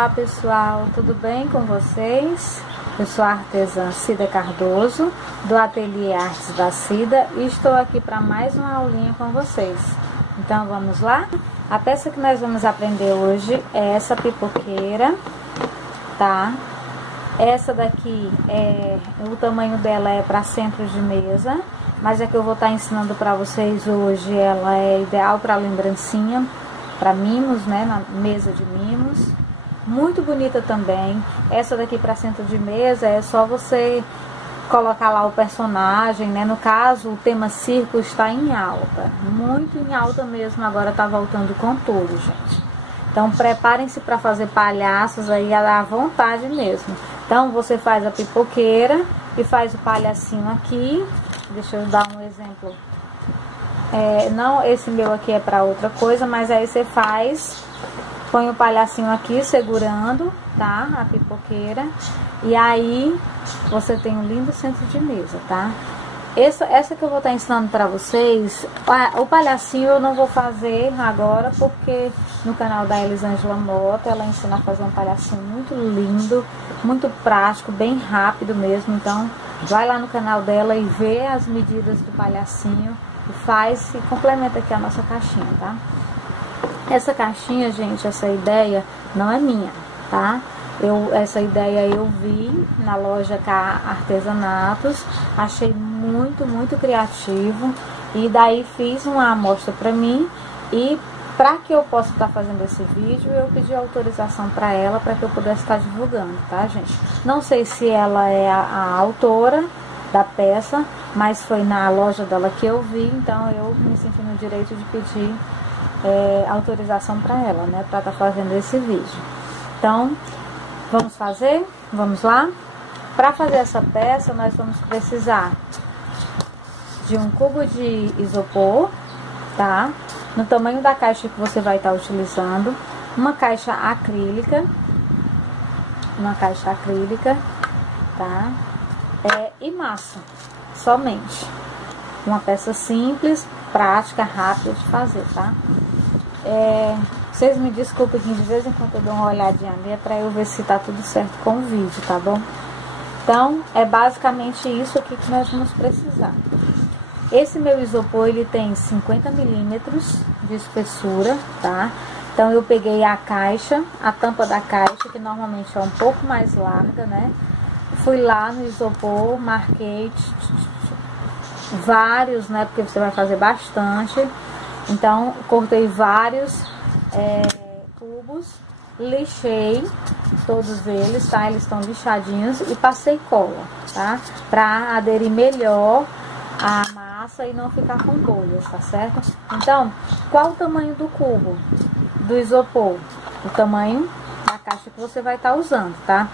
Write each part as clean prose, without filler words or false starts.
Olá pessoal, tudo bem com vocês? Eu sou a artesã Cida Cardoso, do Ateliê Artes da Cida, e estou aqui para mais uma aulinha com vocês. Então vamos lá? A peça que nós vamos aprender hoje é essa pipoqueira, tá? Essa daqui, o tamanho dela é para centro de mesa, mas é que eu vou estar ensinando para vocês hoje. Ela é ideal para lembrancinha, para mimos, né? Na mesa de mimos. Muito bonita também. Essa daqui para centro de mesa é só você colocar lá o personagem, né? No caso, o tema circo está em alta, muito em alta mesmo. Agora tá voltando com tudo, gente. Então preparem-se para fazer palhaços aí à vontade mesmo. Então você faz a pipoqueira e faz o palhacinho aqui. Deixa eu dar um exemplo. Não, esse meu aqui é para outra coisa, mas aí você faz, põe o palhacinho aqui segurando, tá? A pipoqueira. E aí você tem um lindo centro de mesa, tá? Essa que eu vou estar ensinando para vocês, o palhacinho eu não vou fazer agora, porque no canal da Elisângela Mota ela ensina a fazer um palhacinho muito lindo, muito prático, bem rápido mesmo. Então vai lá no canal dela e vê as medidas do palhacinho e faz e complementa aqui a nossa caixinha, tá? Essa caixinha, gente, essa ideia não é minha, tá? Essa ideia eu vi na loja K Artesanatos, achei muito criativo, e daí fiz uma amostra para mim, e para que eu possa estar fazendo esse vídeo, eu pedi autorização para ela, para que eu pudesse estar divulgando, tá, gente? Não sei se ela é a autora da peça, mas foi na loja dela que eu vi, então eu me senti no direito de pedir autorização para ela, né, para estar fazendo esse vídeo. Então vamos fazer? Vamos lá? Para fazer essa peça nós vamos precisar de um cubo de isopor, tá? No tamanho da caixa que você vai estar utilizando, uma caixa acrílica, tá? E massa, somente. Uma peça simples, prática, rápida de fazer, tá? Vocês me desculpem que de vez em quando eu dou uma olhadinha ali, para eu ver se tá tudo certo com o vídeo, tá bom? Então, é basicamente isso aqui que nós vamos precisar. Esse meu isopor, ele tem 50 milímetros de espessura, tá? Então, eu peguei a caixa, a tampa da caixa, que normalmente é um pouco mais larga, né? Fui lá no isopor, marquei vários, né? Porque você vai fazer bastante. Então, cortei vários cubos, lixei todos eles, tá? Eles estão lixadinhos, e passei cola, tá? Pra aderir melhor a massa e não ficar com bolhas, tá certo? Então, qual o tamanho do cubo do isopor? O tamanho da caixa que você vai estar usando, tá?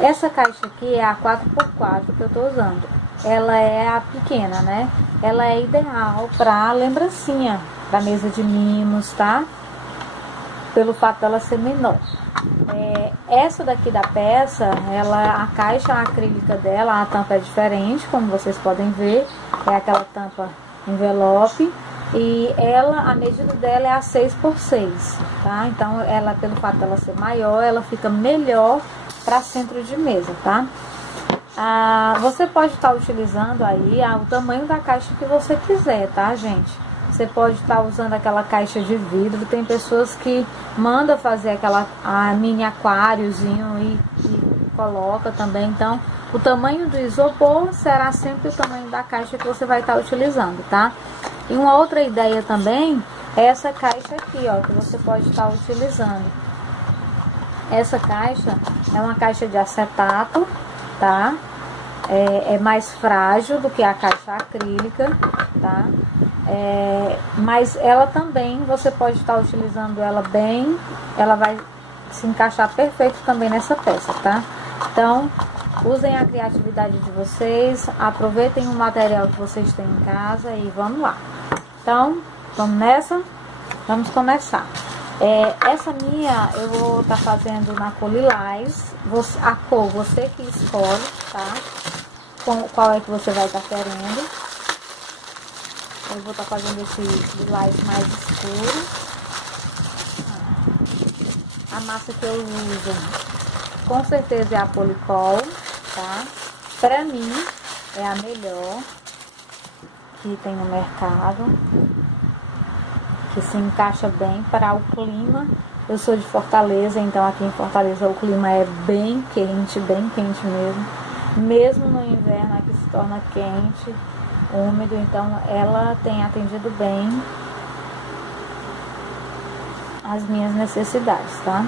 Essa caixa aqui é a 4x4 que eu tô usando. Ela é a pequena, né? Ela é ideal pra lembrancinha da mesa de mimos, tá? Pelo fato dela ser menor. Essa daqui da peça, a caixa acrílica dela, a tampa é diferente, como vocês podem ver. É aquela tampa envelope. E a medida dela é a 6x6, tá? Então, pelo fato dela ser maior, ela fica melhor para centro de mesa, tá? Você pode estar utilizando aí o tamanho da caixa que você quiser, tá, gente? Você pode estar usando aquela caixa de vidro. Tem pessoas que mandam fazer mini aquáriozinho e coloca também. Então, o tamanho do isopor será sempre o tamanho da caixa que você vai estar utilizando, tá? E uma outra ideia também é essa caixa aqui, ó, que você pode estar utilizando. Essa caixa é uma caixa de acetato, tá? É mais frágil do que a caixa acrílica, tá? Mas ela também, você pode estar utilizando ela bem, ela vai se encaixar perfeito também nessa peça, tá? Então, usem a criatividade de vocês, aproveitem o material que vocês têm em casa e vamos lá. Então, vamos nessa? Vamos começar. Essa minha eu vou estar fazendo na cor lilás, a cor você que escolhe, tá? Qual é que você vai estar querendo. Eu vou estar fazendo esse lilás mais escuro. A massa que eu uso, com certeza, é a Policol, tá? Pra mim, é a melhor que tem no mercado, que se encaixa bem para o clima. Eu sou de Fortaleza, então aqui em Fortaleza o clima é bem quente mesmo. Mesmo no inverno aqui se torna quente, úmido, então ela tem atendido bem as minhas necessidades, tá?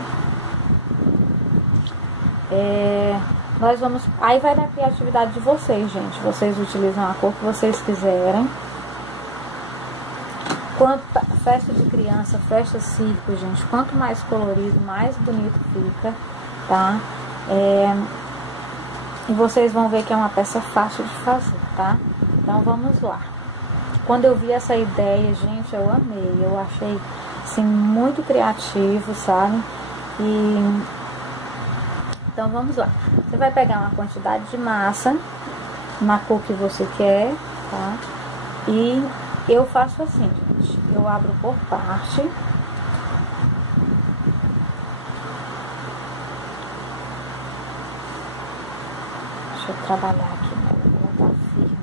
Nós vamos... Aí vai da criatividade de vocês, gente. Vocês utilizam a cor que vocês quiserem. Festa de criança, festa circo, gente, quanto mais colorido, mais bonito fica, tá? E vocês vão ver que é uma peça fácil de fazer, tá? Então vamos lá. Quando eu vi essa ideia, gente, eu amei. Eu achei, assim, muito criativo, sabe? Então vamos lá. Você vai pegar uma quantidade de massa, na cor que você quer, tá? E eu faço assim, gente. Eu abro por parte. Deixa eu trabalhar aqui, né? Ela tá firme.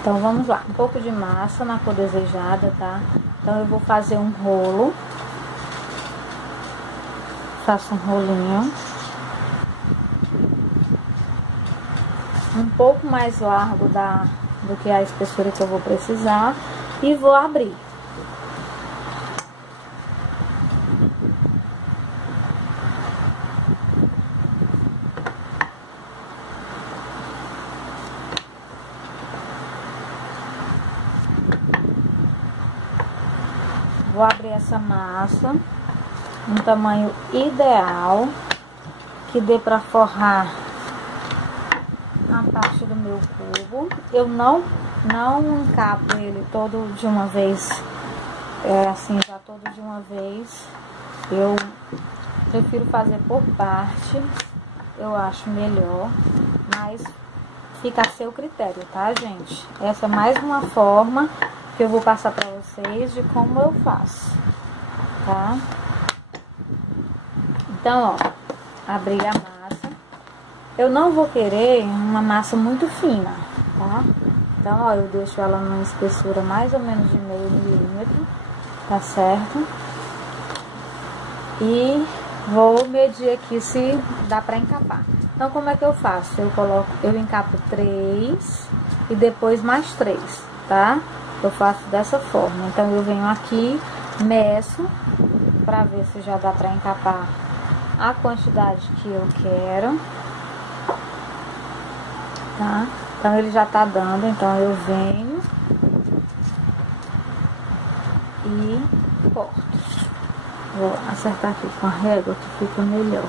Então vamos lá, um pouco de massa na cor desejada, tá? Então eu vou fazer um rolo. Faço um rolinho. Um pouco mais largo do que a espessura que eu vou precisar. E vou abrir. Vou abrir essa massa, um tamanho ideal, que dê para forrar a parte do meu cubo. Eu não encapo ele todo de uma vez, assim, já todo de uma vez. Eu prefiro fazer por parte, eu acho melhor, mas fica a seu critério, tá, gente? Essa é mais uma forma que eu vou passar pra vocês de como eu faço, tá? Então, ó, abri a massa. Eu não vou querer uma massa muito fina, tá? Então, ó, eu deixo ela numa espessura mais ou menos de meio milímetro, tá certo? E vou medir aqui se dá pra encapar. Então, como é que eu faço? Eu encapo 3 e depois mais 3, tá? Eu faço dessa forma. Então eu venho aqui, meço pra ver se já dá pra encapar a quantidade que eu quero, tá? Então ele já tá dando, então eu venho e corto. Vou acertar aqui com a régua que fica melhor.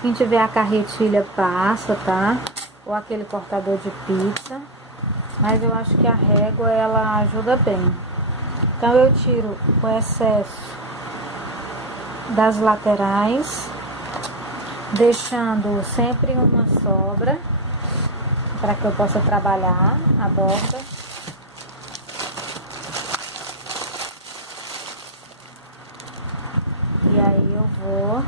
Quem tiver a carretilha passa, tá? Ou aquele cortador de pizza. Mas eu acho que a régua, ela ajuda bem. Então eu tiro o excesso das laterais, deixando sempre uma sobra, para que eu possa trabalhar a borda. E aí eu vou...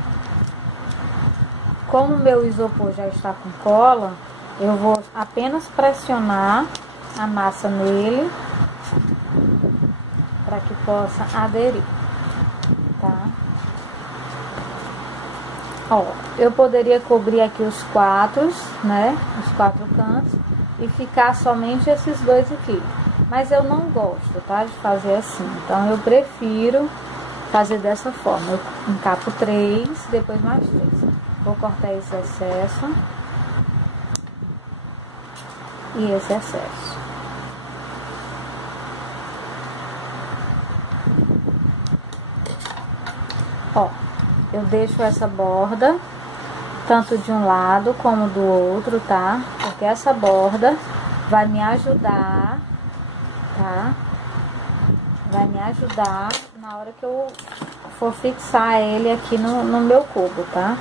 Como o meu isopor já está com cola, eu vou apenas pressionar a massa nele para que possa aderir, tá? Ó, eu poderia cobrir aqui os 4, né? Os 4 cantos e ficar somente esses 2 aqui. Mas eu não gosto, tá? De fazer assim. Então eu prefiro fazer dessa forma. Eu encapo 3, depois mais 3. Vou cortar esse excesso e esse excesso. Ó, eu deixo essa borda tanto de um lado como do outro, tá? Porque essa borda vai me ajudar, tá? Vai me ajudar na hora que eu for fixar ele aqui no meu cubo, tá?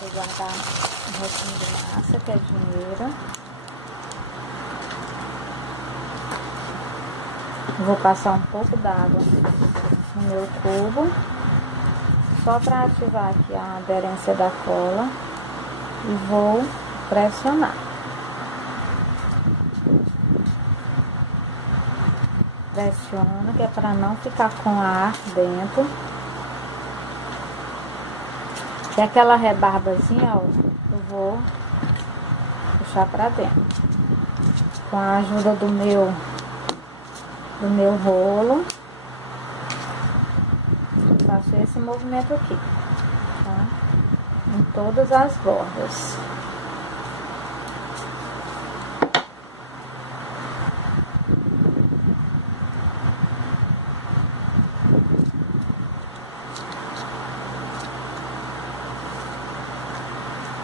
Vou guardar o restinho de massa, que é dinheiro. Vou passar um pouco d'água no meu cubo, só para ativar aqui a aderência da cola, e vou pressionar. Pressiono, que é para não ficar com ar dentro. E aquela rebarbazinha, ó, eu vou puxar para dentro. Com a ajuda do meu rolo, faço esse movimento aqui, tá? Em todas as bordas.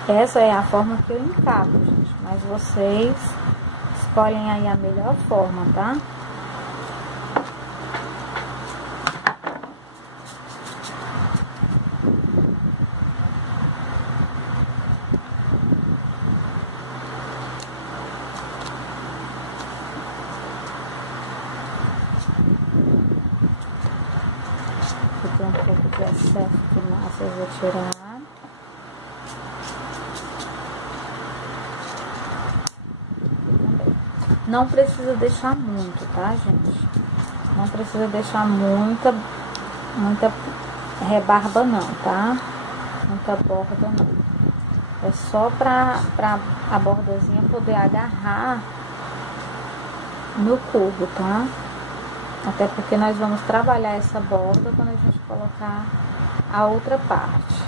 Essa é a forma que eu encapo, gente, mas vocês escolhem aí a melhor forma, tá? Aqui tem um pouco de excesso de massa, eu vou tirar. Não precisa deixar muito, tá, gente? Não precisa deixar muita rebarba não, tá? Muita borda não. É só pra a bordazinha poder agarrar no cubo, tá? Até porque nós vamos trabalhar essa borda quando a gente colocar a outra parte.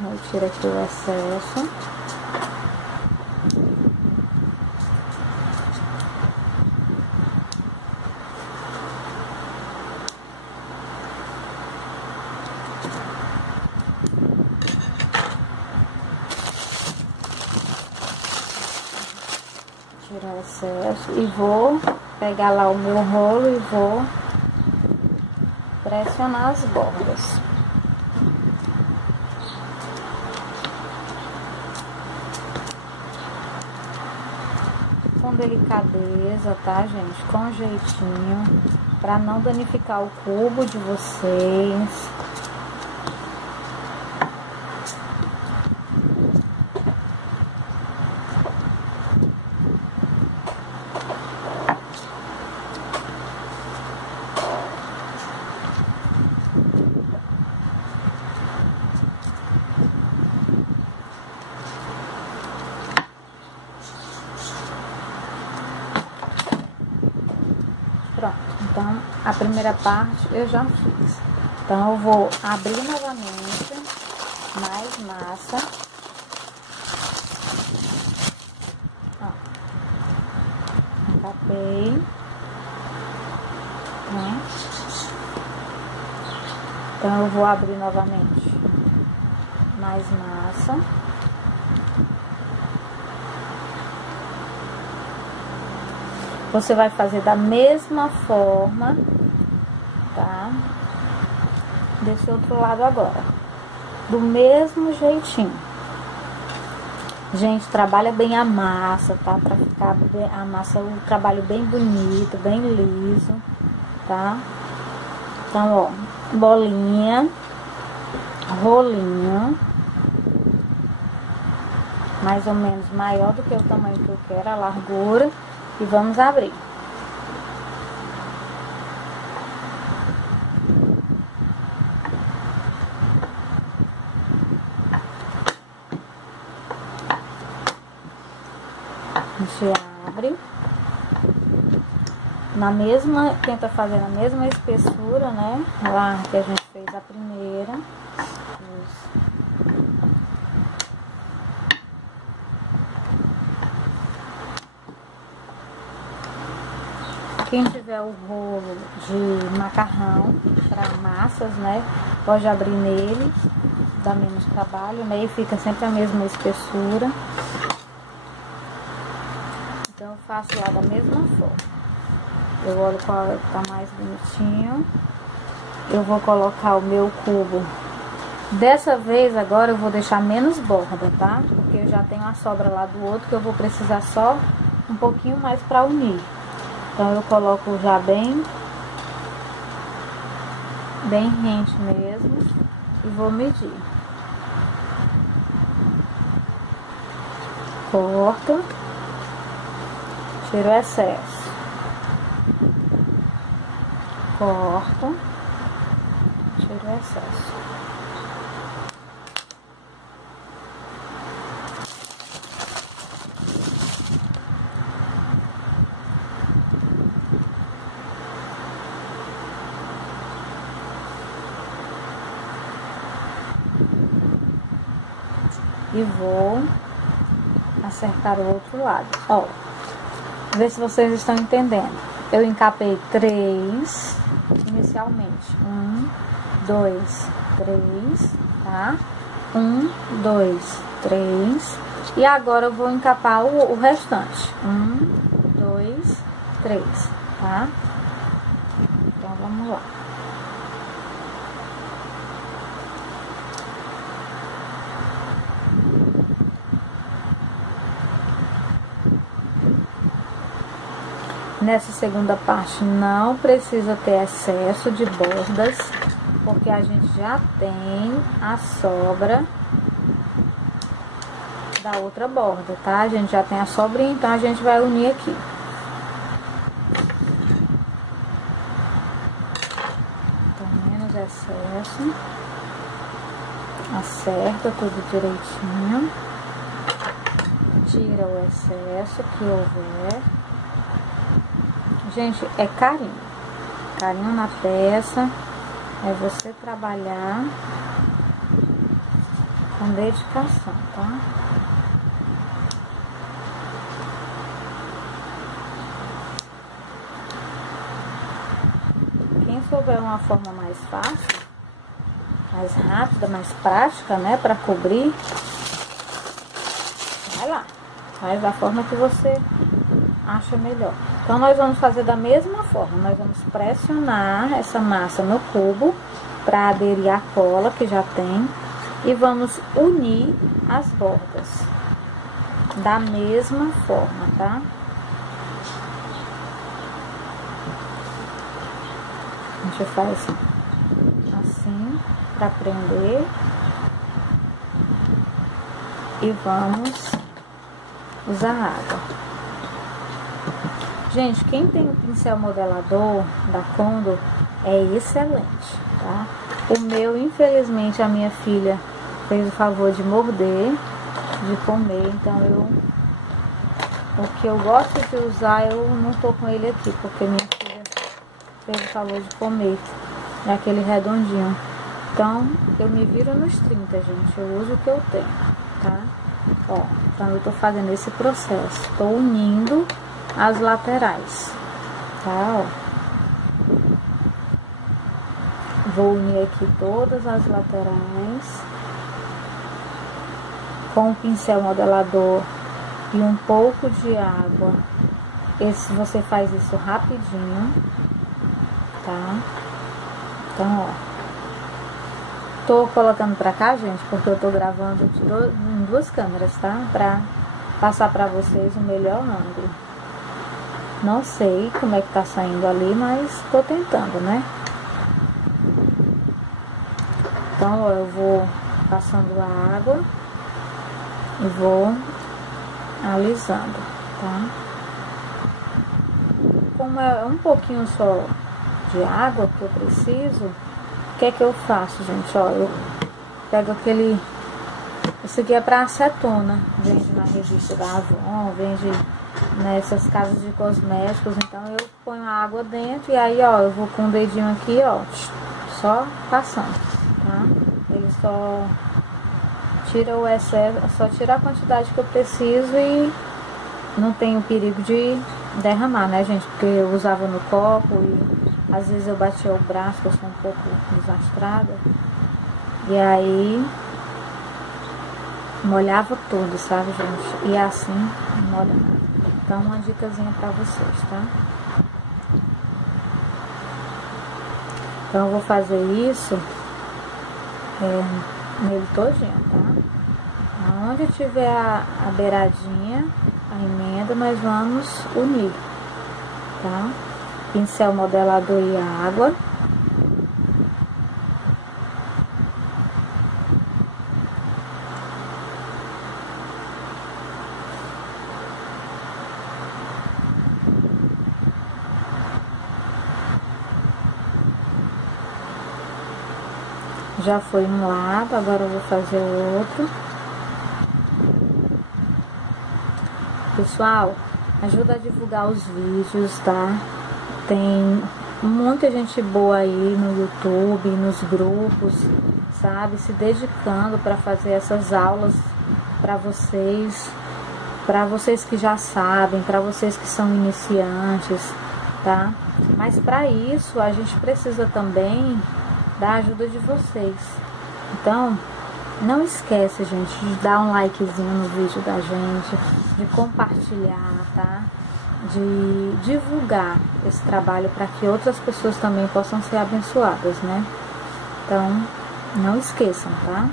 Então, eu tiro aqui o excesso. Tirar o excesso e vou pegar lá o meu rolo e vou pressionar as bordas. Com delicadeza, tá, gente? Com jeitinho, pra não danificar o cubo de vocês. Pronto, então a primeira parte eu já fiz. Então eu vou abrir novamente mais massa. Ó, encapei, né? Então eu vou abrir novamente mais massa. Você vai fazer da mesma forma, tá? Desse outro lado agora. Do mesmo jeitinho. Gente, trabalha bem a massa, tá? Pra ficar bem, a massa, o trabalho bem bonito, bem liso, tá? Então, ó, bolinha, rolinho. Mais ou menos maior do que o tamanho que eu quero, a largura. E vamos abrir. A gente abre. Na mesma, tenta fazer na mesma espessura, né? Lá que a gente fez a primeira. Isso. Quem tiver o rolo de macarrão para massas, né, pode abrir nele, dá menos trabalho, né, e fica sempre a mesma espessura. Então eu faço lá da mesma forma. Eu olho qual é que tá mais bonitinho. Eu vou colocar o meu cubo. Dessa vez agora eu vou deixar menos borda, tá? Porque eu já tenho a sobra lá do outro que eu vou precisar só um pouquinho mais para unir. Então eu coloco já bem rente mesmo e vou medir. Corto, tiro o excesso. Corto, tiro o excesso. E vou acertar o outro lado. Ó, ver se vocês estão entendendo. Eu encapei 3 inicialmente. 1, 2, 3, tá? 1, 2, 3. E agora eu vou encapar o restante. 1, 2, 3, tá? Então vamos lá. Nessa segunda parte não precisa ter excesso de bordas, porque a gente já tem a sobra da outra borda, tá? A gente já tem a sobrinha, então a gente vai unir aqui. Então, menos excesso. Acerta tudo direitinho. Tira o excesso que houver. Gente, é carinho. Carinho na peça. É você trabalhar com dedicação, tá? Quem souber uma forma mais fácil, mais rápida, mais prática, né, para cobrir, vai lá. Faz da forma que você acha melhor. Então nós vamos fazer da mesma forma. Nós vamos pressionar essa massa no cubo para aderir à cola que já tem e vamos unir as bordas da mesma forma, tá? A gente faz assim para prender e vamos usar água. Gente, quem tem o pincel modelador da Condor é excelente, tá? O meu, infelizmente, a minha filha fez o favor de morder, de comer, então o que eu gosto de usar, eu não tô com ele aqui, porque minha filha fez o favor de comer, é aquele redondinho. Então, eu me viro nos 30, gente, eu uso o que eu tenho, tá? Ó, então eu tô fazendo esse processo, tô unindo as laterais, tá? Ó. Vou unir aqui todas as laterais com o pincel modelador e um pouco de água. Você faz isso rapidinho, tá? Então, ó, tô colocando pra cá, gente, porque eu tô gravando em 2 câmeras, tá? Pra passar pra vocês o melhor ângulo. Não sei como é que tá saindo ali, mas tô tentando, né? Então, ó, eu vou passando a água e vou alisando, tá? Como é um pouquinho só de água que eu preciso, o que é que eu faço, gente? Ó, eu pego aquele... Esse aqui é pra acetona, vende na revista da Avon, vende nessas casas de cosméticos. Então eu ponho a água dentro e aí, ó, eu vou com o dedinho aqui, ó, só passando, tá? Ele só tira o excesso, só tira a quantidade que eu preciso e não tem o perigo de derramar, né, gente? Porque eu usava no copo e às vezes eu batia o braço, que eu sou um pouco desastrada. E aí molhava tudo, sabe, gente? E assim não molha nada. Então uma dicasinha pra vocês, tá? Então eu vou fazer isso nele todinho, tá? Aonde tiver a beiradinha, a emenda, nós vamos unir, tá? Pincel modelador e água. Já foi um lado, agora eu vou fazer o outro. Pessoal, ajuda a divulgar os vídeos, tá? Tem muita gente boa aí no YouTube, nos grupos, sabe? Se dedicando para fazer essas aulas para vocês que já sabem, para vocês que são iniciantes, tá? Mas para isso a gente precisa também da ajuda de vocês. Então, não esquece, gente, de dar um likezinho no vídeo da gente, de compartilhar, tá? De divulgar esse trabalho para que outras pessoas também possam ser abençoadas, né? Então, não esqueçam, tá?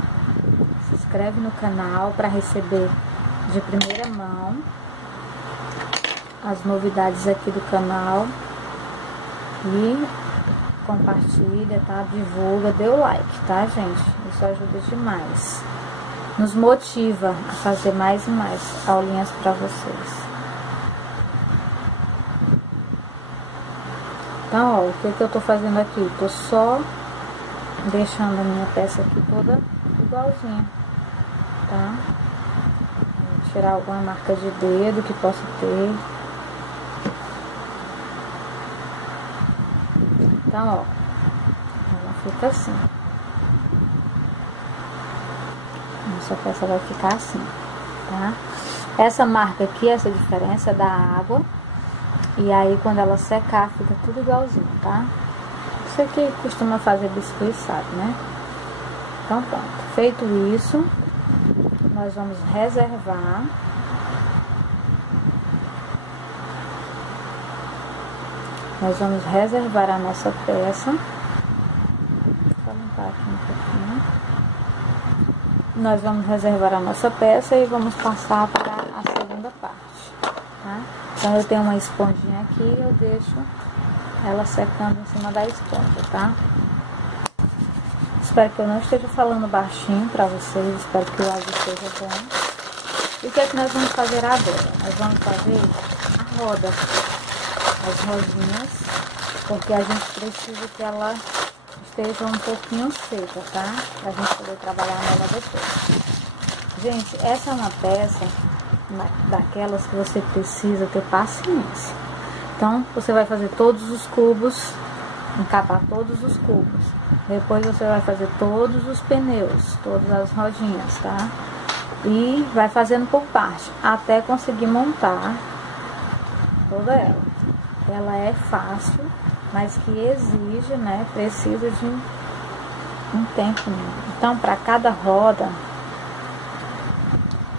Se inscreve no canal para receber de primeira mão as novidades aqui do canal e compartilha, tá? Divulga, dê o like, tá, gente? Isso ajuda demais. Nos motiva a fazer mais e mais aulinhas para vocês. Então, ó, o que eu tô fazendo aqui? Tô só deixando a minha peça aqui toda igualzinha, tá? Vou tirar alguma marca de dedo que possa ter. Então, ó, ela fica assim. Nossa peça vai ficar assim, tá? Essa marca aqui, essa diferença é da água. E aí, quando ela secar, fica tudo igualzinho, tá? Você que costuma fazer biscoito sabe, né? Então, pronto. Feito isso, nós vamos reservar. Nós vamos reservar a nossa peça. Vou limpar aqui um pouquinho. Nós vamos reservar a nossa peça e vamos passar para a segunda parte, tá? Então eu tenho uma esponjinha aqui, eu deixo ela secando em cima da esponja, tá? Espero que eu não esteja falando baixinho para vocês, espero que o áudio esteja bom. E o que é que nós vamos fazer agora? Nós vamos fazer a roda, as rodinhas, porque a gente precisa que ela esteja um pouquinho seca, tá? Pra gente poder trabalhar nela depois. Gente, essa é uma peça daquelas que você precisa ter paciência. Então, você vai fazer todos os cubos, encapar todos os cubos. Depois você vai fazer todos os pneus, todas as rodinhas, tá? E vai fazendo por parte, até conseguir montar toda ela. Ela é fácil, mas que exige, né? Precisa de um tempo mesmo. Então, para cada roda,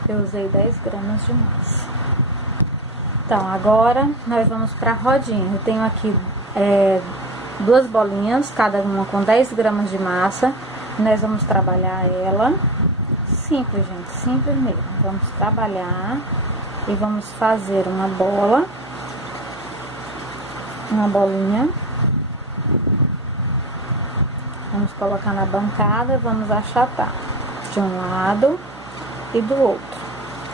eu usei 10 gramas de massa. Então, agora nós vamos para a rodinha. Eu tenho aqui duas bolinhas, cada uma com 10 gramas de massa. Nós vamos trabalhar ela. Simples, gente, simples mesmo. Vamos trabalhar e vamos fazer uma bola. Uma bolinha. Vamos colocar na bancada, vamos achatar de um lado e do outro,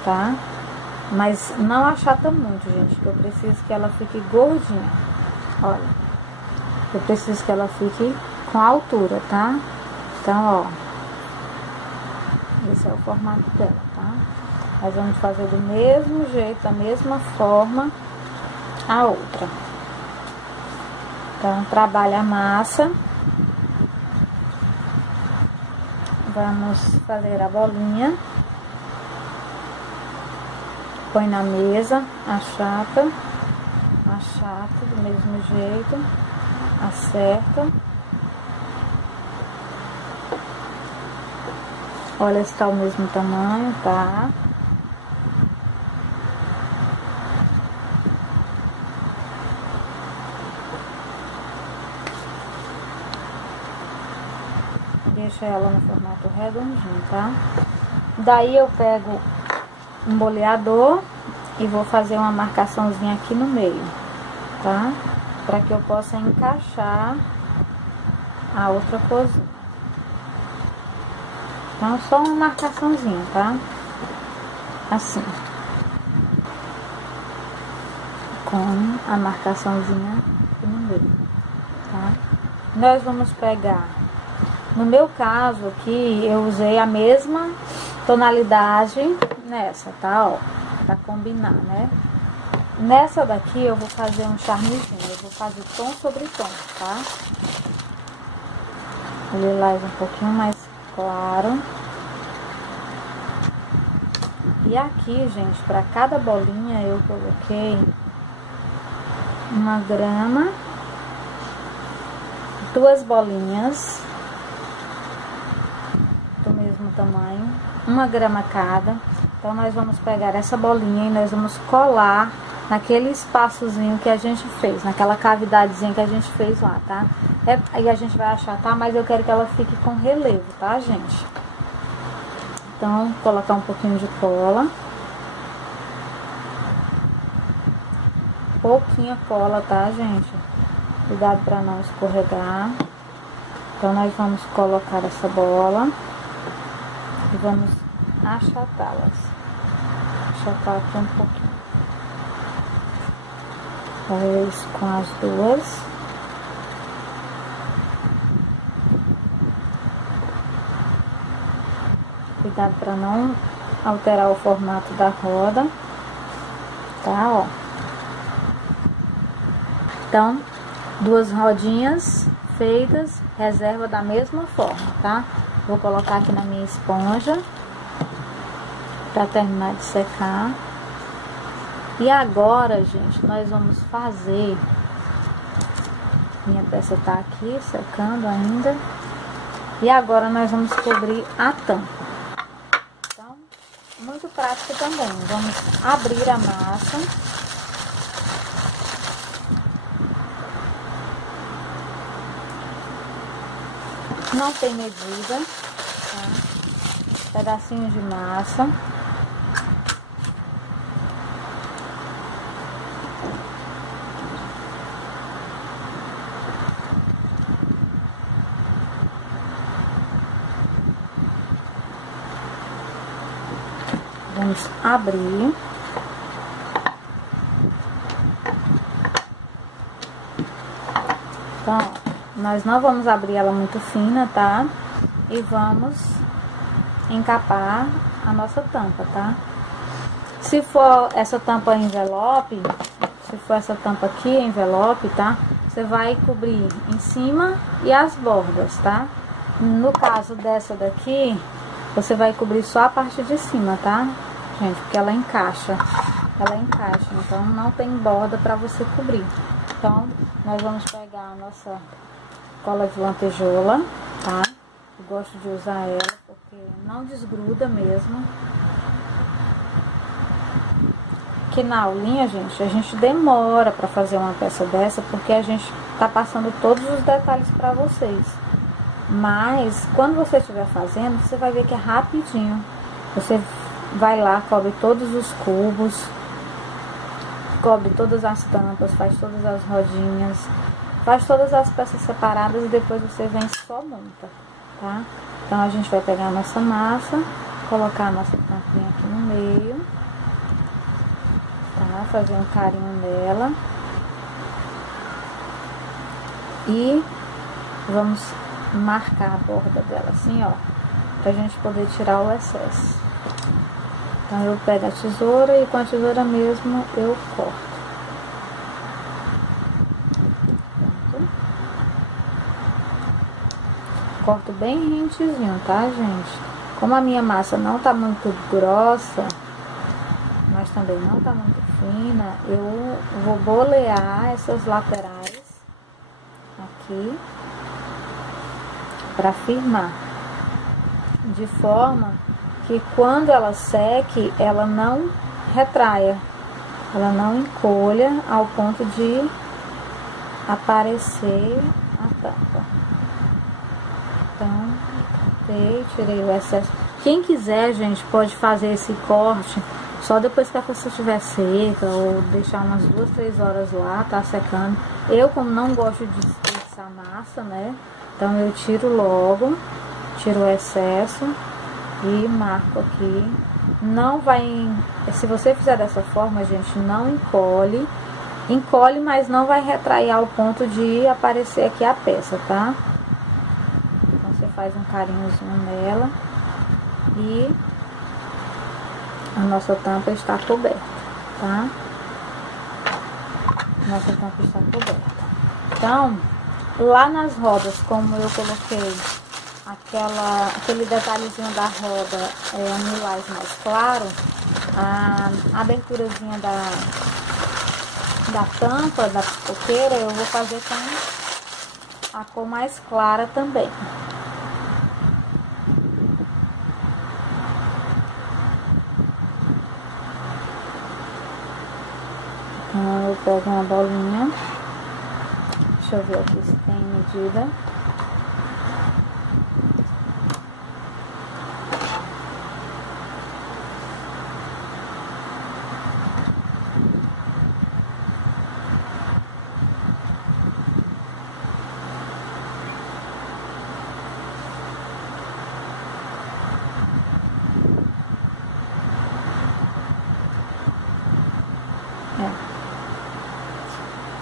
tá? Mas não achata muito, gente, que eu preciso que ela fique gordinha. Olha, eu preciso que ela fique com altura, tá? Então, ó, esse é o formato dela, tá? Nós vamos fazer do mesmo jeito, da mesma forma, a outra. Então, trabalha a massa. Vamos fazer a bolinha. Põe na mesa, achata. achata do mesmo jeito, acerta. Olha se tá o mesmo tamanho, tá? Deixa ela no formato redondinho, tá? Daí eu pego um boleador e vou fazer uma marcaçãozinha aqui no meio, tá? Para que eu possa encaixar a outra cozinha. Então, só uma marcaçãozinha, tá? Assim. Com a marcaçãozinha aqui no meio, tá? Nós vamos pegar... No meu caso aqui, eu usei a mesma tonalidade nessa, tá? Ó, pra combinar, né? Nessa daqui eu vou fazer um charmezinho, eu vou fazer tom sobre tom, tá? O lilás um pouquinho mais claro. E aqui, gente, pra cada bolinha eu coloquei 1 grama, 2 bolinhas do mesmo tamanho, 1 grama cada. Então nós vamos pegar essa bolinha e nós vamos colar naquele espaçozinho que a gente fez, naquela cavidadezinha que a gente fez lá, tá? Aí a gente vai achatar, mas eu quero que ela fique com relevo, tá, gente? Então, colocar um pouquinho de cola. Pouquinha cola, tá, gente? Cuidado para não escorregar. Então, nós vamos colocar essa bola e vamos achatá-las. Achatar aqui um pouquinho. Isso com as duas. Cuidado para não alterar o formato da roda, tá, ó. Então, 2 rodinhas feitas, reserva da mesma forma, tá? Vou colocar aqui na minha esponja para terminar de secar. E agora, gente, nós vamos fazer... Minha peça tá aqui secando ainda. E agora nós vamos cobrir a tampa. Então, muito prático também. Vamos abrir a massa. Não tem medida, tá? Pedacinhos de massa. Vamos abrir. Então, nós não vamos abrir ela muito fina, tá? E vamos encapar a nossa tampa, tá? Se for essa tampa envelope, se for essa tampa aqui envelope, tá? Você vai cobrir em cima e as bordas, tá? No caso dessa daqui, você vai cobrir só a parte de cima, tá? Gente, porque ela encaixa, então não tem borda pra você cobrir. Então, nós vamos pegar a nossa cola de lantejoula, tá? Eu gosto de usar ela porque não desgruda mesmo. Que na aulinha, gente, a gente demora pra fazer uma peça dessa porque a gente tá passando todos os detalhes pra vocês. Mas, quando você estiver fazendo, você vai ver que é rapidinho. Você vai lá, cobre todos os cubos, cobre todas as tampas, faz todas as rodinhas, faz todas as peças separadas e depois você vem e só monta, tá? Então, a gente vai pegar a nossa massa, colocar a nossa tampinha aqui no meio, tá? Fazer um carinho nela. E vamos marcar a borda dela assim, ó, pra gente poder tirar o excesso. Então, eu pego a tesoura e com a tesoura mesmo eu corto. Pronto. Corto bem rentezinho, tá, gente? Como a minha massa não tá muito grossa, mas também não tá muito fina, eu vou bolear essas laterais aqui para firmar, de forma que quando ela seque, ela não retraia, ela não encolha ao ponto de aparecer a tampa. Então, tirei o excesso. Quem quiser, gente, pode fazer esse corte só depois que a pessoa estiver seca, ou deixar umas 2, 3 horas lá, tá secando. Eu, como não gosto de desperdiçar massa, né, então eu tiro logo, tiro o excesso e marco aqui. Não vai, se você fizer dessa forma, gente, não encolhe, mas não vai retrair ao ponto de aparecer aqui a peça, tá? Então você faz um carinhozinho nela e a nossa tampa está coberta, tá? Nossa tampa está coberta. Então, lá nas rodas, como eu coloquei aquele detalhezinho da roda um lilás mais claro, a aberturazinha da tampa da pipoqueira eu vou fazer com a cor mais clara também. Então eu pego uma bolinha, deixa eu ver aqui se tem medida.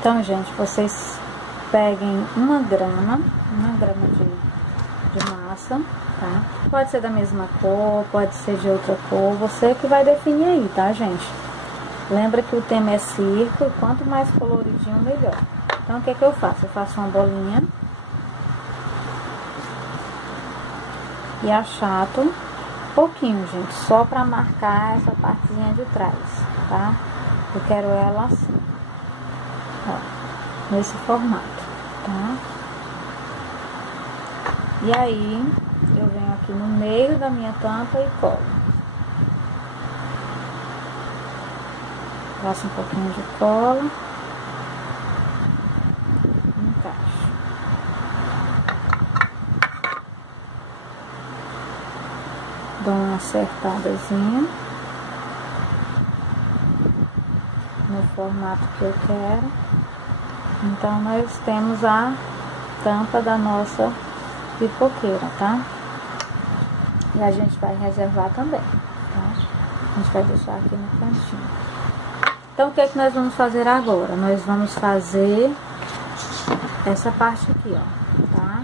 Então, gente, vocês peguem 1 grama de massa, tá? Pode ser da mesma cor, pode ser de outra cor, você que vai definir aí, tá, gente? Lembra que o tema é circo e quanto mais coloridinho, melhor. Então, o que que eu faço? Eu faço uma bolinha e achato pouquinho, gente, só pra marcar essa partezinha de trás, tá? Eu quero ela assim. Ó, nesse formato, tá? E aí, eu venho aqui no meio da minha tampa e colo. Passo um pouquinho de cola. Encaixo. Dou uma acertadazinha no formato que eu quero. Então, nós temos a tampa da nossa pipoqueira, tá? E a gente vai reservar também, tá? A gente vai deixar aqui no cantinho. Então, o que é que nós vamos fazer agora? Nós vamos fazer essa parte aqui, ó, tá?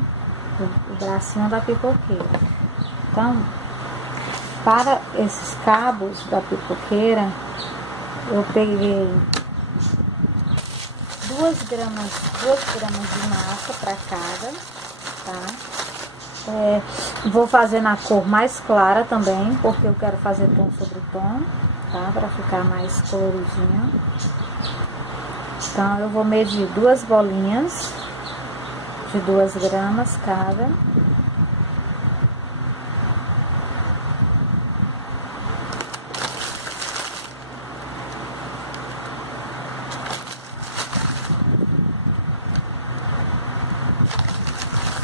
O bracinho da pipoqueira. Então, para esses cabos da pipoqueira, eu peguei 2 gramas de massa para cada, tá? Vou fazer na cor mais clara também, porque eu quero fazer tom sobre tom, tá? Para ficar mais coloridinho. Então, eu vou medir 2 bolinhas de 2 gramas cada.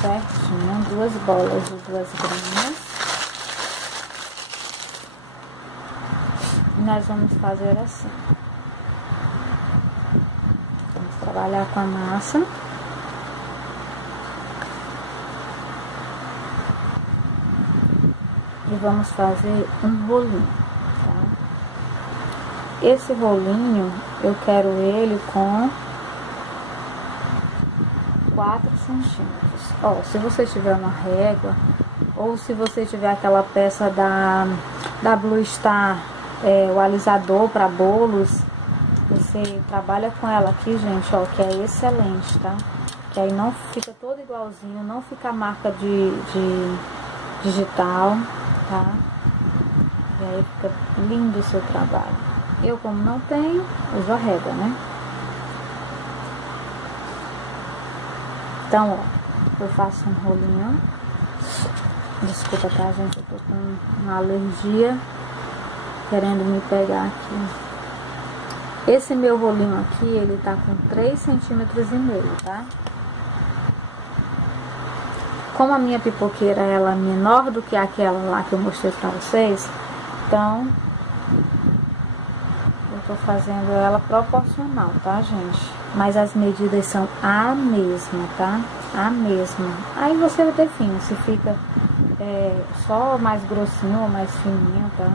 Certinho, 2 bolas de 2 gramas. E nós vamos fazer assim. Vamos trabalhar com a massa. E vamos fazer um rolinho, tá? Esse rolinho, eu quero ele com 4 centímetros. Ó, se você tiver uma régua, ou se você tiver aquela peça da Blue Star, o alisador para bolos, você trabalha com ela aqui, gente, ó, que é excelente, tá? Que aí não fica todo igualzinho, não fica a marca de digital, tá? E aí fica lindo o seu trabalho. Eu, como não tenho, uso a régua, né? Então, ó, eu faço um rolinho. Desculpa, tá, gente? Eu tô com uma alergia querendo me pegar aqui. Esse meu rolinho aqui, ele tá com 3,5 centímetros, tá? Como a minha pipoqueira, ela é menor do que aquela lá que eu mostrei pra vocês, então eu tô fazendo ela proporcional, tá, gente? Mas as medidas são a mesma, tá? A mesma. Aí você vai define se fica só mais grossinho ou mais fininho, tá?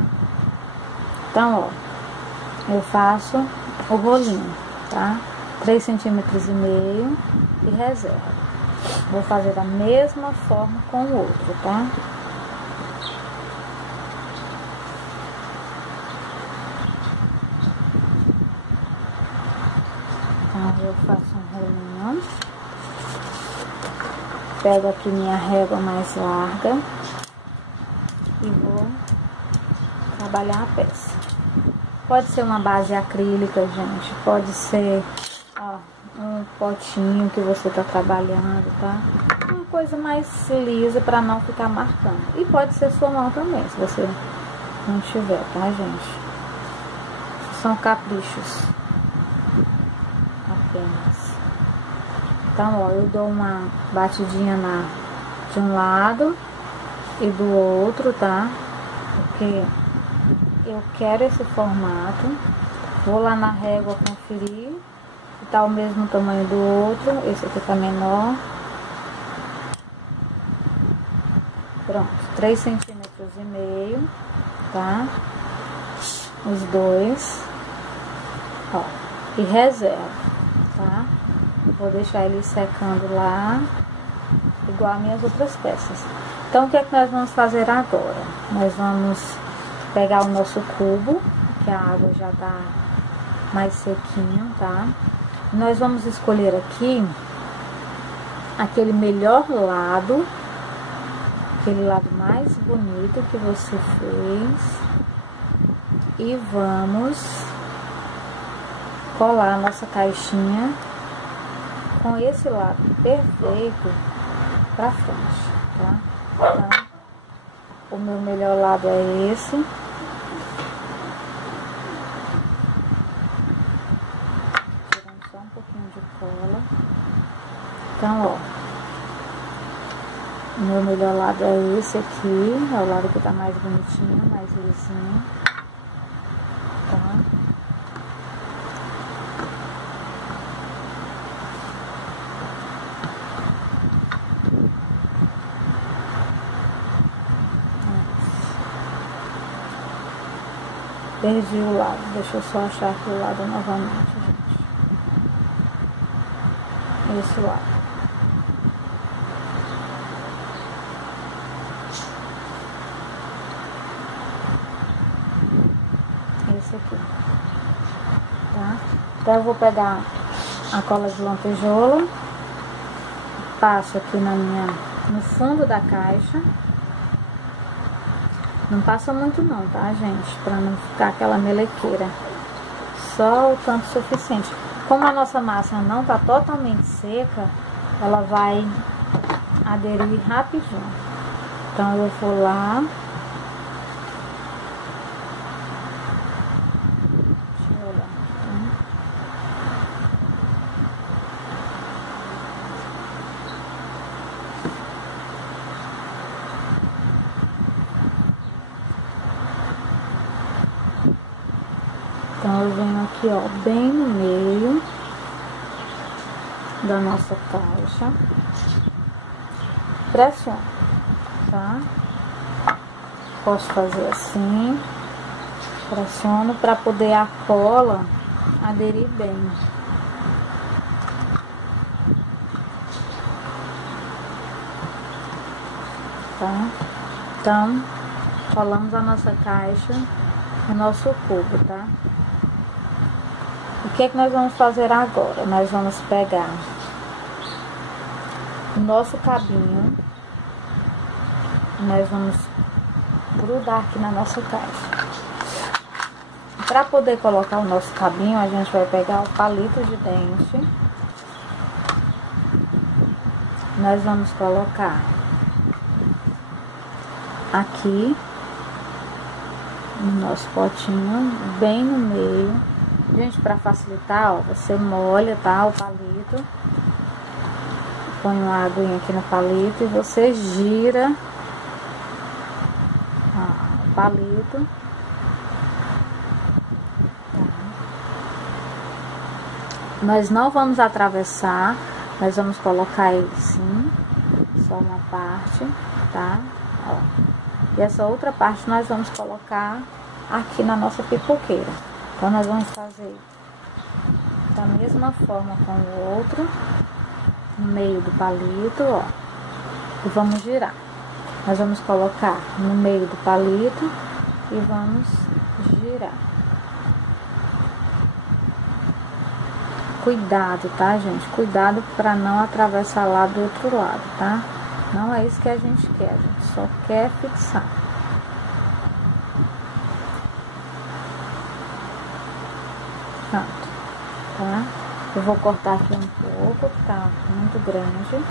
Então, ó, eu faço o rolinho, tá? 3,5 centímetros e reserva. Vou fazer da mesma forma com o outro, tá? Então, eu faço um rolinho. Pego aqui minha régua mais larga e vou trabalhar a peça. Pode ser uma base acrílica, gente. Pode ser, ó, um potinho que você tá trabalhando, tá? Uma coisa mais lisa para não ficar marcando. E pode ser sua mão também, se você não tiver, tá, gente? São caprichos apenas. Então, ó, eu dou uma batidinha de um lado e do outro, tá? Porque eu quero esse formato. Vou lá na régua conferir se tá o mesmo tamanho do outro. Esse aqui tá menor. Pronto, 3,5 centímetros, tá? Os dois. Ó, e reserva, tá? Vou deixar ele secando lá, igual as minhas outras peças. Então, o que é que nós vamos fazer agora? Nós vamos pegar o nosso cubo, que a água já tá mais sequinho, tá? Nós vamos escolher aqui aquele melhor lado, aquele lado mais bonito que você fez, e vamos colar a nossa caixinha com esse lado perfeito pra frente, tá? Então, o meu melhor lado é esse. Tirando só um pouquinho de cola. Então, ó, o meu melhor lado é esse aqui, é o lado que tá mais bonitinho, mais lisinho, tá? Perdi o lado, deixa eu só achar aqui o lado novamente, gente. Esse lado. Esse aqui, tá? Então eu vou pegar a cola de lantejoula, passo aqui no fundo da caixa. Não passa muito não, tá, gente? Pra não ficar aquela melequeira. Só o tanto suficiente. Como a nossa massa não tá totalmente seca, ela vai aderir rapidinho. Então eu vou lá. Deixa eu olhar aqui. Então eu venho aqui, ó, bem no meio da nossa caixa, pressiono, tá? Posso fazer assim, pressiono para poder a cola aderir bem. Tá? Então, colamos a nossa caixa no nosso cubo, tá? O que é que nós vamos fazer agora? Nós vamos pegar o nosso cabinho, nós vamos grudar aqui na nossa caixa. Para poder colocar o nosso cabinho, a gente vai pegar o palito de dente. Nós vamos colocar aqui no nosso potinho, bem no meio. Gente, para facilitar, ó, você molha, tá, o palito. Põe uma aguinha aqui no palito e você gira, ó, o palito. Nós não vamos atravessar, nós vamos colocar ele sim, só uma parte, tá? Ó. E essa outra parte nós vamos colocar aqui na nossa pipoqueira. Então nós vamos fazer da mesma forma com o outro, no meio do palito, ó. E vamos girar. Nós vamos colocar no meio do palito e vamos girar. Cuidado, tá, gente? Cuidado para não atravessar lá do outro lado, tá? Não é isso que a gente quer, a gente só quer fixar. Pronto, tá? Eu vou cortar aqui um pouco, que tá muito grande.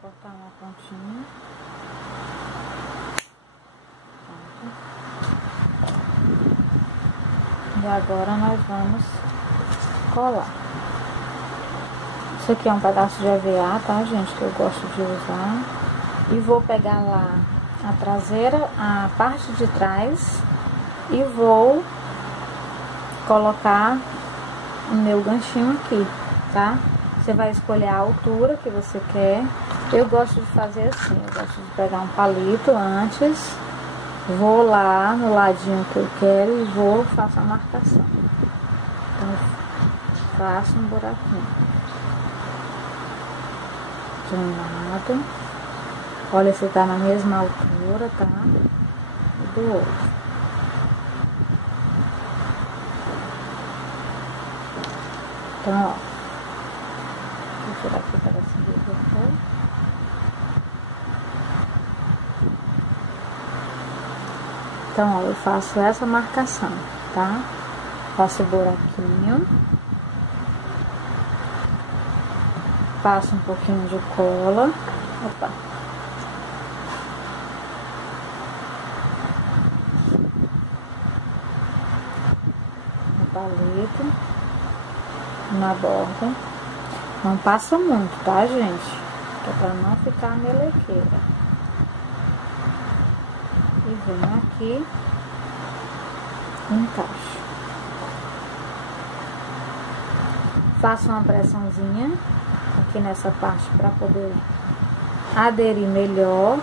Cortar uma pontinha. Pronto. E agora nós vamos colar. Isso aqui é um pedaço de EVA, tá, gente, que eu gosto de usar. E vou pegar lá a traseira, a parte de trás, e vou colocar o meu ganchinho aqui, tá? Você vai escolher a altura que você quer. Eu gosto de fazer assim, eu gosto de pegar um palito antes, vou lá no ladinho que eu quero e vou faço a marcação. Então, faço um buraquinho de um lado, olha se tá na mesma altura, tá? E do outro. Então, ó, vou tirar aqui para assim depois. Então, ó, eu faço essa marcação, tá? Faço o buraquinho. Passo um pouquinho de cola. Opa. No palito. Na borda. Não passa muito, tá, gente? Que é pra não ficar melequeira. E venho aqui. Encaixo. Faço uma pressãozinha aqui nessa parte para poder aderir melhor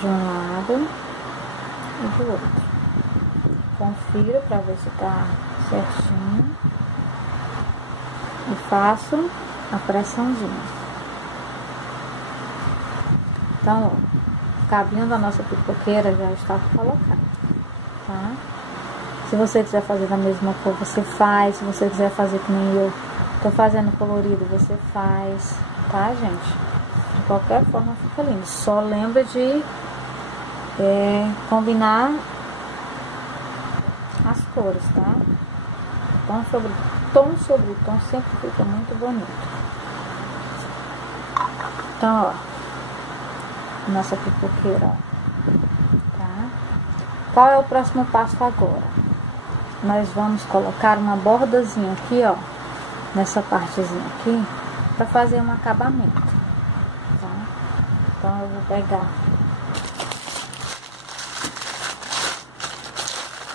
de um lado e do outro. Confiro para ver se tá certinho e faço a pressãozinha. Então, ó, o cabinho da nossa pipoqueira já está colocado, tá? Se você quiser fazer da mesma cor, você faz. Se você quiser fazer que nem eu tô fazendo colorido, você faz, tá, gente? De qualquer forma fica lindo. Só lembra de combinar as cores, tá? Tom sobre tom sempre fica muito bonito. Então, ó, nossa pipoqueira, ó, tá? Qual é o próximo passo agora? Nós vamos colocar uma bordazinha aqui, ó, nessa partezinha aqui, para fazer um acabamento, tá? Então eu vou pegar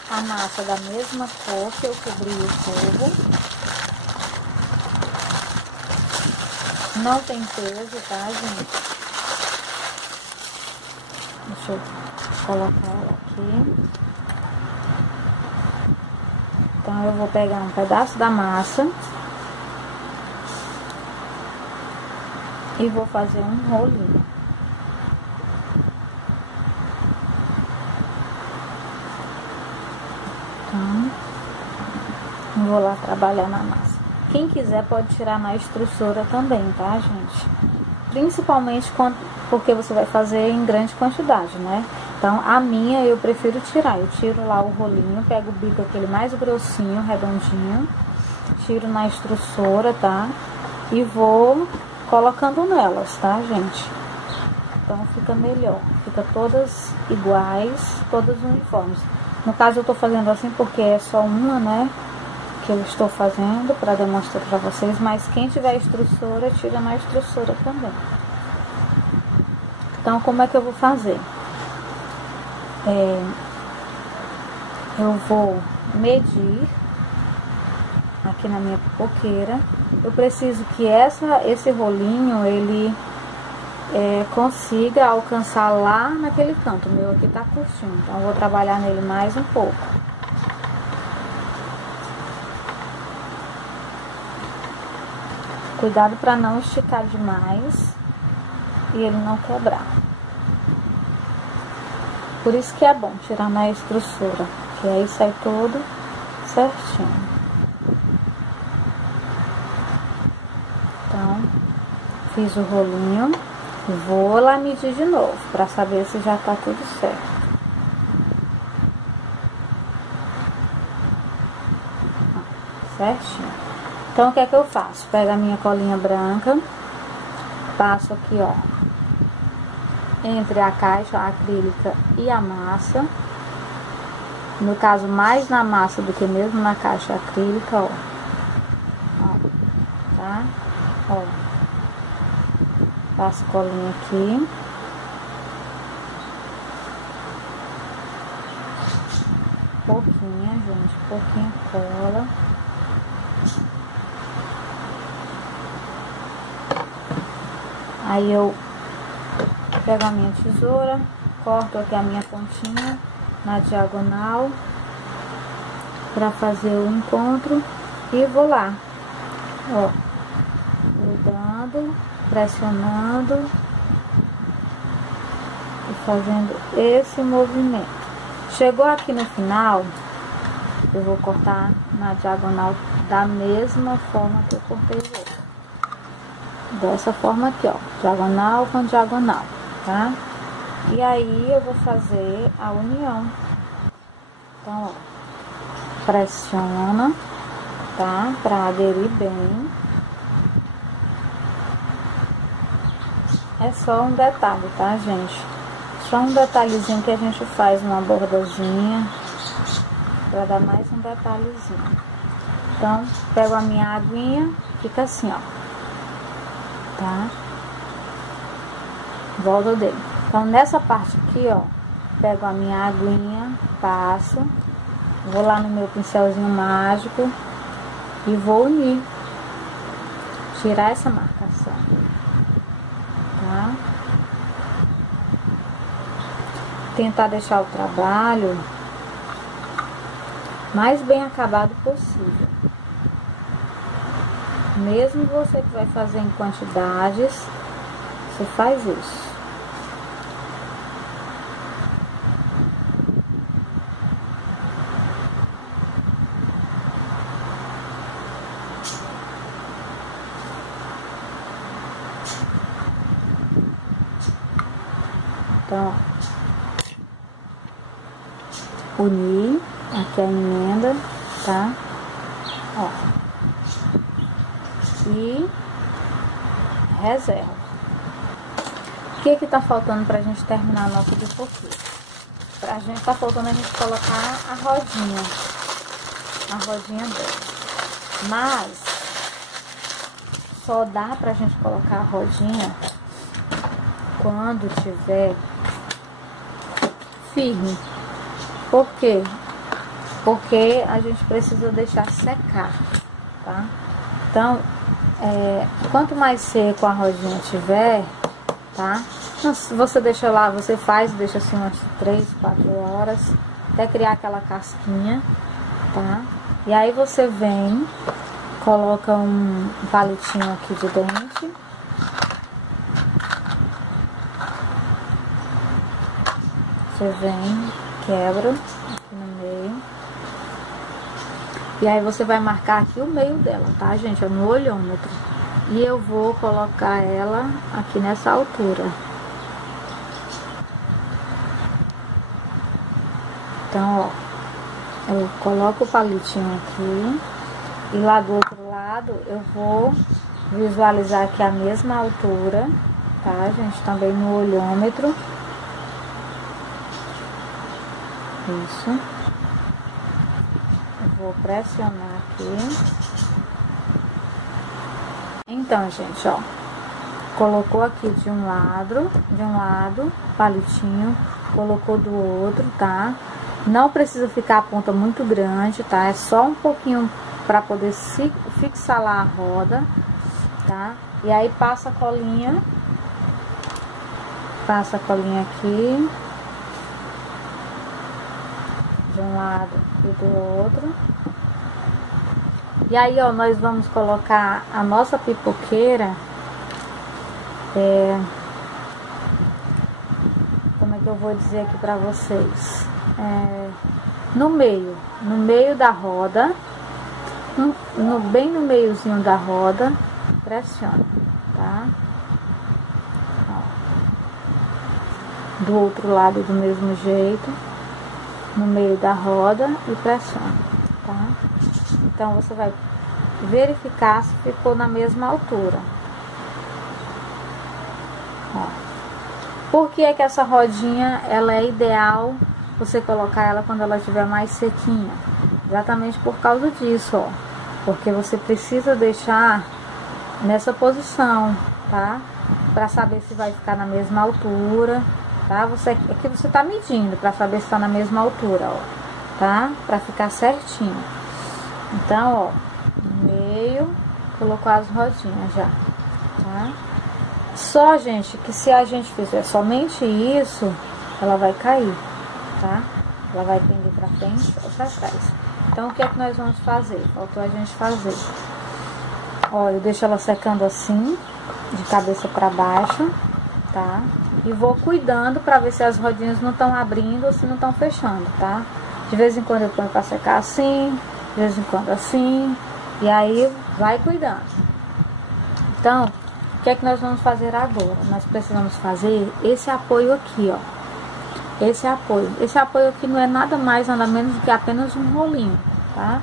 a massa da mesma cor que eu cobri o tubo. Não tem peso, tá, gente? Deixa eu colocar ela aqui. Então eu vou pegar um pedaço da massa e vou fazer um rolinho. Então, vou lá trabalhar na massa. Quem quiser pode tirar na extrusora também, tá, gente? Principalmente porque você vai fazer em grande quantidade, né? Então, a minha eu prefiro tirar. Eu tiro lá o rolinho, pego o bico aquele mais grossinho, redondinho, tiro na extrusora, tá? E vou colocando nelas, tá, gente? Então fica melhor. Fica todas iguais, todas uniformes. No caso eu tô fazendo assim porque é só uma, né? Que eu estou fazendo para demonstrar para vocês. Mas quem tiver extrusora, tira na extrusora também. Então, como é que eu vou fazer? Eu vou medir aqui na minha pipoqueira. Eu preciso que esse rolinho, ele consiga alcançar lá naquele canto. O meu aqui tá curtinho, então eu vou trabalhar nele mais um pouco. Cuidado para não esticar demais e ele não quebrar. Por isso que é bom tirar na extrusora, que aí sai todo certinho. Então, fiz o rolinho, vou lá medir de novo, para saber se já tá tudo certo. Certinho. Então, o que é que eu faço? Pego a minha colinha branca, passo aqui, ó, entre a caixa acrílica e a massa. No caso, mais na massa do que mesmo na caixa acrílica, ó. Ó, tá? Ó. Passo colinha aqui. Pouquinha, gente, pouquinha cola. Aí eu pego a minha tesoura, corto aqui a minha pontinha na diagonal para fazer o encontro e vou lá, ó, grudando, pressionando e fazendo esse movimento. Chegou aqui no final, eu vou cortar na diagonal da mesma forma que eu cortei o outro. Dessa forma aqui, ó, diagonal com diagonal, tá? E aí eu vou fazer a união. Então, ó, pressiona, tá? Pra aderir bem. É só um detalhe, tá, gente? Só um detalhezinho que a gente faz uma bordazinha, pra dar mais um detalhezinho. Então, pego a minha aguinha, fica assim, ó, tá? Volta dele. Então, nessa parte aqui, ó, pego a minha aguinha, passo, vou lá no meu pincelzinho mágico e vou unir, tirar essa marcação, tá? Tentar deixar o trabalho mais bem acabado possível. Mesmo você que vai fazer em quantidades, você faz isso. Então, ó, unir aqui a emenda, tá? Ó. E reserva. O que que tá faltando pra gente terminar a nossa pipoqueira? Pra gente tá faltando a gente colocar a rodinha dela. Mas só dá pra gente colocar a rodinha quando tiver firme. Por quê? Porque a gente precisa deixar secar, tá? Então, quanto mais seco a rodinha tiver, tá? Você deixa lá, você faz, deixa assim umas 3, 4 horas, até criar aquela casquinha, tá? E aí você vem, coloca um palitinho aqui de dente. Você vem, quebra aqui no meio. E aí você vai marcar aqui o meio dela, tá, gente? É no olhômetro. E eu vou colocar ela aqui nessa altura. Então, ó, eu coloco o palitinho aqui e lá do outro lado eu vou visualizar aqui a mesma altura, tá, gente? Também no olhômetro. Isso. Eu vou pressionar aqui. Então, gente, ó, colocou aqui de um lado, palitinho, colocou do outro, tá? Não precisa ficar a ponta muito grande, tá? É só um pouquinho para poder se fixar lá a roda, tá? E aí passa a colinha aqui, de um lado e do outro. E aí, ó, nós vamos colocar a nossa pipoqueira, como é que eu vou dizer aqui pra vocês? No meio da roda, bem no meiozinho da roda, pressiona, tá? Ó. Do outro lado do mesmo jeito, no meio da roda e pressiona, tá? Então você vai verificar se ficou na mesma altura. Ó. Por que é que essa rodinha ela é ideal você colocar ela quando ela estiver mais sequinha? Exatamente por causa disso, ó. Porque você precisa deixar nessa posição, tá? Para saber se vai ficar na mesma altura, tá? Aqui você tá medindo para saber se tá na mesma altura, ó, tá? Para ficar certinho. Então, ó, no meio, colocou as rodinhas já, tá? Só, gente, que se a gente fizer somente isso, ela vai cair, tá? Ela vai pender pra frente ou pra trás. Então, o que é que nós vamos fazer? Faltou a gente fazer. Ó, eu deixo ela secando assim, de cabeça pra baixo, tá? E vou cuidando pra ver se as rodinhas não estão abrindo ou se não estão fechando, tá? De vez em quando eu ponho pra secar assim, de vez em quando assim, e aí vai cuidando. Então, o que é que nós vamos fazer agora? Nós precisamos fazer esse apoio aqui, ó. Esse apoio aqui não é nada mais, nada menos do que apenas um rolinho, tá?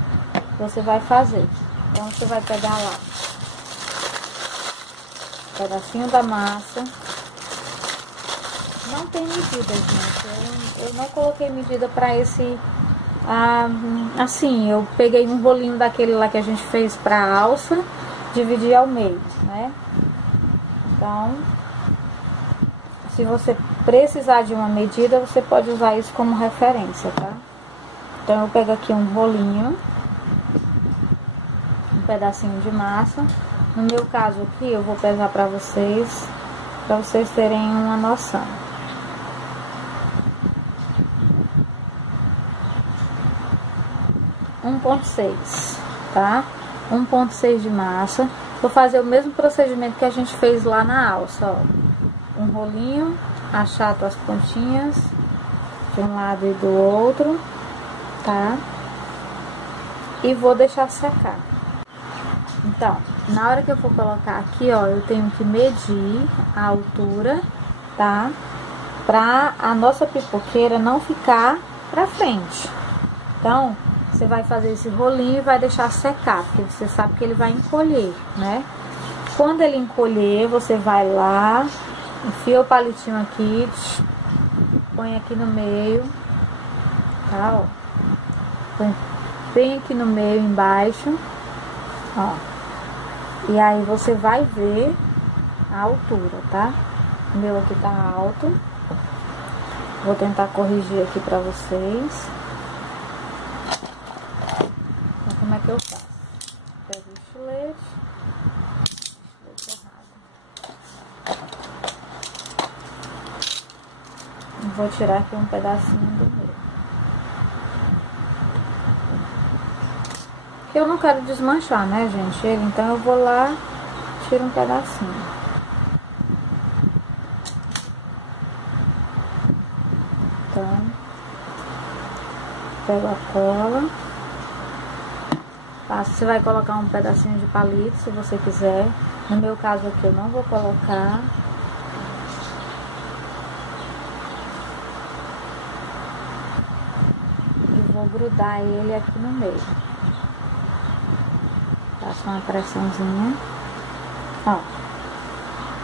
Você vai fazer. Então, você vai pegar lá um pedacinho da massa. Não tem medida, gente. Eu não coloquei medida pra esse... assim, eu peguei um rolinho daquele lá que a gente fez pra alça, dividi ao meio, né? Então, se você precisar de uma medida, você pode usar isso como referência, tá? Então, eu pego aqui um rolinho, um pedacinho de massa. No meu caso aqui, eu vou pesar pra vocês terem uma noção. 1,6, tá? 1,6 de massa. Vou fazer o mesmo procedimento que a gente fez lá na alça, ó. Um rolinho, achato as pontinhas de um lado e do outro, tá? E vou deixar secar. Então, na hora que eu for colocar aqui, ó, eu tenho que medir a altura, tá? Pra a nossa pipoqueira não ficar pra frente. Então, você vai fazer esse rolinho e vai deixar secar, porque você sabe que ele vai encolher, né? Quando ele encolher, você vai lá, enfia o palitinho aqui, põe aqui no meio, tá? Ó. Põe bem aqui no meio, embaixo, ó. E aí você vai ver a altura, tá? O meu aqui tá alto. Vou tentar corrigir aqui pra vocês. Então, como é que eu faço? Pego o estilete errado. Vou tirar aqui um pedacinho do meu. Porque eu não quero desmanchar, né, gente? Então eu vou lá, tiro um pedacinho. Então, pego a cola. Você vai colocar um pedacinho de palito, se você quiser. No meu caso aqui, eu não vou colocar. vou grudar ele aqui no meio. Faço uma pressãozinha, ó,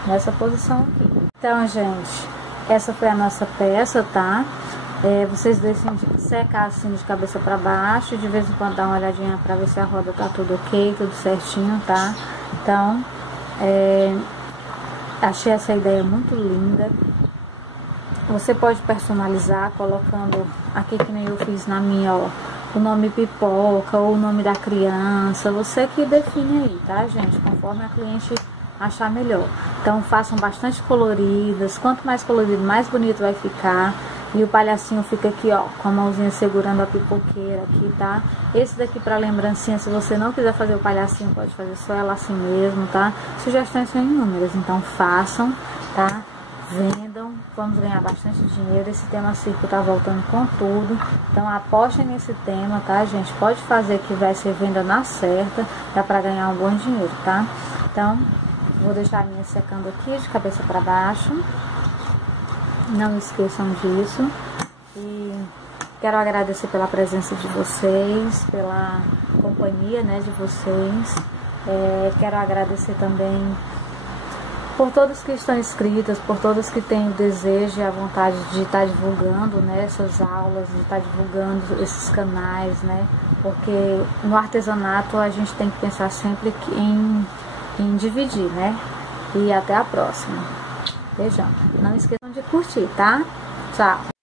nessa posição aqui. Então, gente, essa foi a nossa peça, tá? Vocês deixem secar assim de cabeça para baixo, de vez em quando dá uma olhadinha para ver se a roda tá tudo ok, tudo certinho, tá? Então, achei essa ideia muito linda. Você pode personalizar colocando aqui, que nem eu fiz na minha, ó, o nome Pipoca ou o nome da criança, você que define aí, tá, gente? Conforme a cliente achar melhor. Então façam bastante coloridas, quanto mais colorido, mais bonito vai ficar. E o palhacinho fica aqui, ó, com a mãozinha segurando a pipoqueira aqui, tá? Esse daqui pra lembrancinha, se você não quiser fazer o palhacinho, pode fazer só ela assim mesmo, tá? Sugestões são inúmeras, então façam, tá? Vendam, vamos ganhar bastante dinheiro. Esse tema circo tá voltando com tudo, então apostem nesse tema, tá, gente? Pode fazer que vai ser venda na certa, dá pra ganhar um bom dinheiro, tá? Então, vou deixar a minha secando aqui de cabeça para baixo. Não esqueçam disso. E quero agradecer pela presença de vocês, pela companhia, né, de vocês. Quero agradecer também por todos que estão inscritos, por todos que têm o desejo e a vontade de estar divulgando, né, essas aulas, de estar divulgando esses canais, né, porque no artesanato a gente tem que pensar sempre em dividir, né, e até a próxima. Beijão. Não esqueçam de curtir, tá? Tchau.